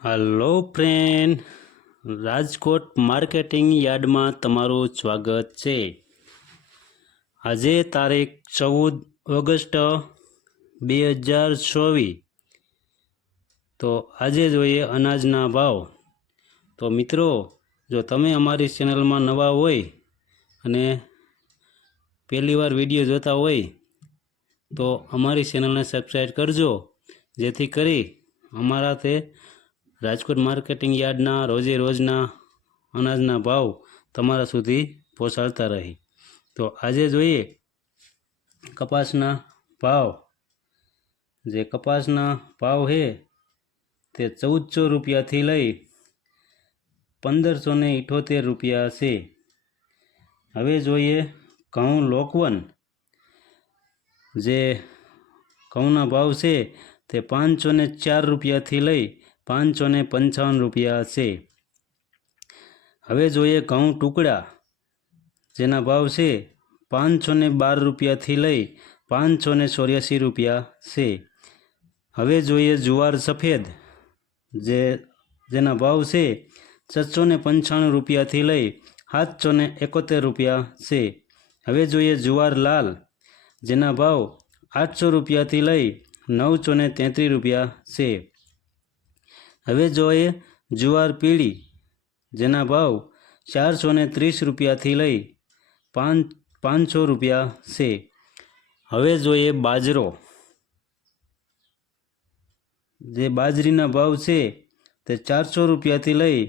Hello friend, Rajkot marketing યાર્ડમાં તમારું સ્વાગત છે। આજે તારીખ 14 ઓગસ્ટ 2024। તો આજે જોઈએ અનાજના ભાવ। તો મિત્રો, જો તમે અમારી ચેનલમાં નવા હોય અને પહેલીવાર વિડીયો જોતા હોય તો અમારી ચેનલને સબસ્ક્રાઈબ કરજો, જેથી કરી અમારા તે રાજકોટ માર્કેટિંગ યાર્ડના રોજે રોજના અનાજના ભાવ તમારા સુધી પહોંચાડતા રહી। તો આજે જોઈએ કપાસના ભાવ। જે કપાસના ભાવ છે તે 1400 રૂપિયાથી લઈ 1578 રૂપિયા છે। હવે જોઈએ ઘઉં લોકવન। જે ઘઉંના ભાવ છે તે 504 રૂપિયાથી લઈ 555 રૂપિયા છે। હવે જોઈએ ઘઉં ટુકડા, જેના ભાવ છે 512 રૂપિયાથી લઈ 584 રૂપિયા છે। હવે જોઈએ જુવાર સફેદ, જેના ભાવ છે 695 રૂપિયાથી લઈ 771 રૂપિયા છે। હવે જોઈએ જુવાર લાલ, જેના ભાવ 800 રૂપિયાથી લઈ 933 રૂપિયા છે। હવે જોઈએ જુવાર પીળી, જેના ભાવ 430 રૂપિયાથી લઈ 500 રૂપિયા છે। હવે જોઈએ બાજરો। જે બાજરીના ભાવ છે તે 400 રૂપિયાથી લઈ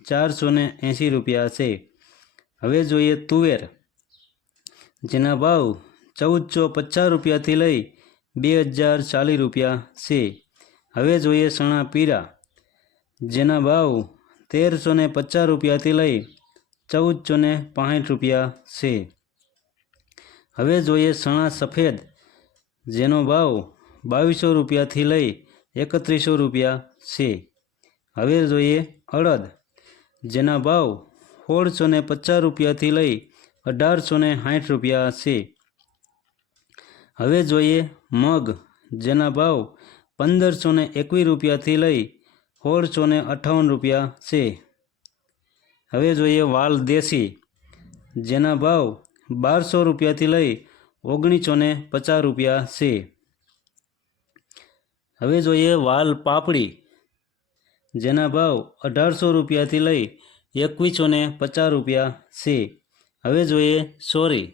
480 રૂપિયા છે। હવે જોઈએ તુવેર, જેના ભાવ 1450 રૂપિયાથી લઈ 2040 રૂપિયા છે। હવે જોઈએ ચણા પીળા, જેના ભાવ 1350 રૂપિયાથી લઈ 1465 રૂપિયા છે। હવે જોઈએ ચણા સફેદ, જેનો ભાવ 2200 રૂપિયાથી લઈ 3100 રૂપિયા છે। હવે જોઈએ અડદ, જેના ભાવ 1650 રૂપિયાથી લઈ 1860 રૂપિયા છે। હવે જોઈએ મગ, જેના ભાવ 1521 રૂપિયાથી લઈ 1658 રૂપિયા છે। હવે જોઈએ વાલ દેશી, જેના ભાવ 1200 રૂપિયાથી લઈ 1950 રૂપિયા છે। હવે જોઈએ વાલ પાપડી, જેના ભાવ 1800 રૂપિયાથી લઈ 2150 રૂપિયા છે। હવે જોઈએ સોરી,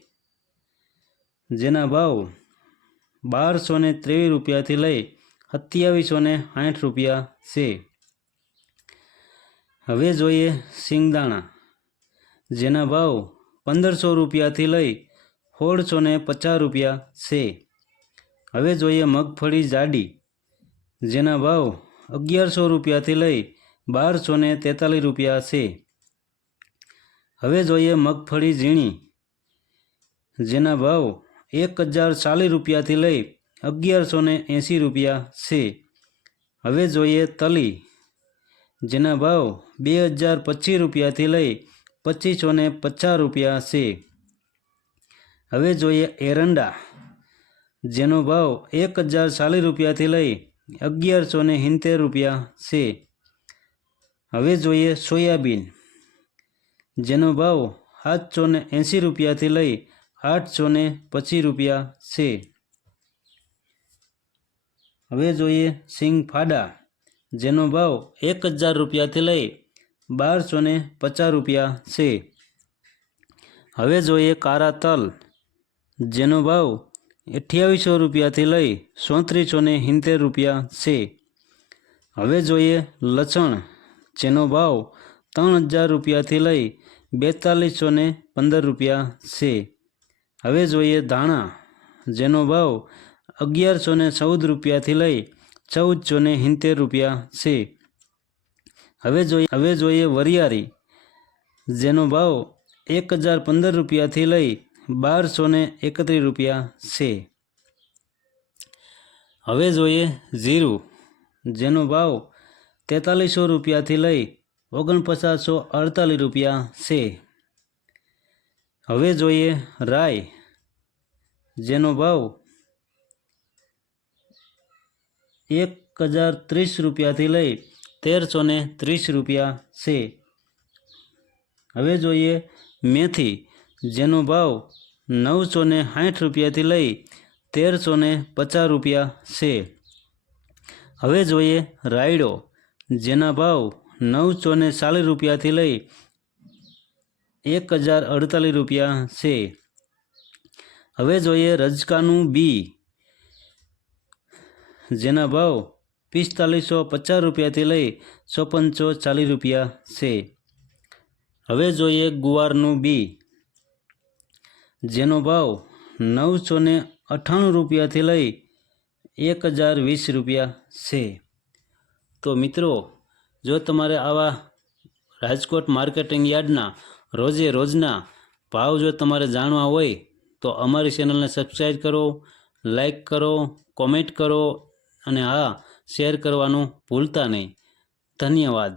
જેના ભાવ 1223 રૂપિયાથી લઈ 2760 રૂપિયા છે। હવે જોઈએ સિંગદાણા, જેના ભાવ 1500 રૂપિયાથી લઈ 1650 રૂપિયા છે। હવે જોઈએ મગફળી જાડી, જેના ભાવ 1100 રૂપિયાથી લઈ 1243 રૂપિયા છે। હવે જોઈએ મગફળી ઝીણી, જેના ભાવ 1040 રૂપિયાથી લઈ 1180 રૂપિયા છે। હવે જોઈએ તલી, જેના ભાવ 2025 રૂપિયાથી લઈ 2550 રૂપિયા છે। હવે જોઈએ એરંડા, જેનો ભાવ 1040 રૂપિયાથી લઈ 1170 રૂપિયા છે। હવે જોઈએ સોયાબીન, જેનો ભાવ 780 રૂપિયાથી લઈ 825 રૂપિયા છે। હવે જોઈએ સિંગફાડા, જેનો ભાવ 1000 રૂપિયાથી લઈ 1250 રૂપિયા છે। હવે જોઈએ કાળા તલ, જેનો ભાવ 2800 રૂપિયાથી લઈ 3470 રૂપિયા છે। હવે જોઈએ લસણ, જેનો ભાવ 3000 રૂપિયાથી લઈ 4215 રૂપિયા છે। હવે જોઈએ ધાણા, જેનો ભાવ 1114 રૂપિયાથી લઈ 1470 રૂપિયા છે। હવે જોઈએ વરિયાળી, જેનો ભાવ 1015 રૂપિયાથી લઈ 1231 રૂપિયા છે। હવે જોઈએ જીરું, જેનો ભાવ 4300 રૂપિયાથી લઈ 4948 રૂપિયા છે। હવે જોઈએ રાઈ, જેનો ભાવ 1030 રૂપિયાથી લઈ 1330 રૂપિયા છે. હવે જોઈએ મેથી, જેનો ભાવ 960 રૂપિયાથી લઈ 1350 રૂપિયા છે. હવે જોઈએ રાયડો, જેના ભાવ 940 રૂપિયાથી લઈ 1048 રૂપિયા છે. હવે જોઈએ રજકાનું બી, જેના ભાવ 4550 રૂપિયાથી લઈ 5440 રૂપિયા છે. હવે જોઈએ ગુવારનું બી, જેનો ભાવ 998 રૂપિયાથી લઈ 1020 રૂપિયા છે. તો મિત્રો, જો તમારે આવા રાજકોટ માર્કેટિંગ યાર્ડના રોજે રોજના ભાવ જો તમારે જાણવા હોય તો અમારી ચેનલને સબસ્ક્રાઈબ કરો, લાઈક કરો, કોમેન્ટ કરો અને હા, શેર કરવાનું ભૂલતા નહીં. ધન્યવાદ.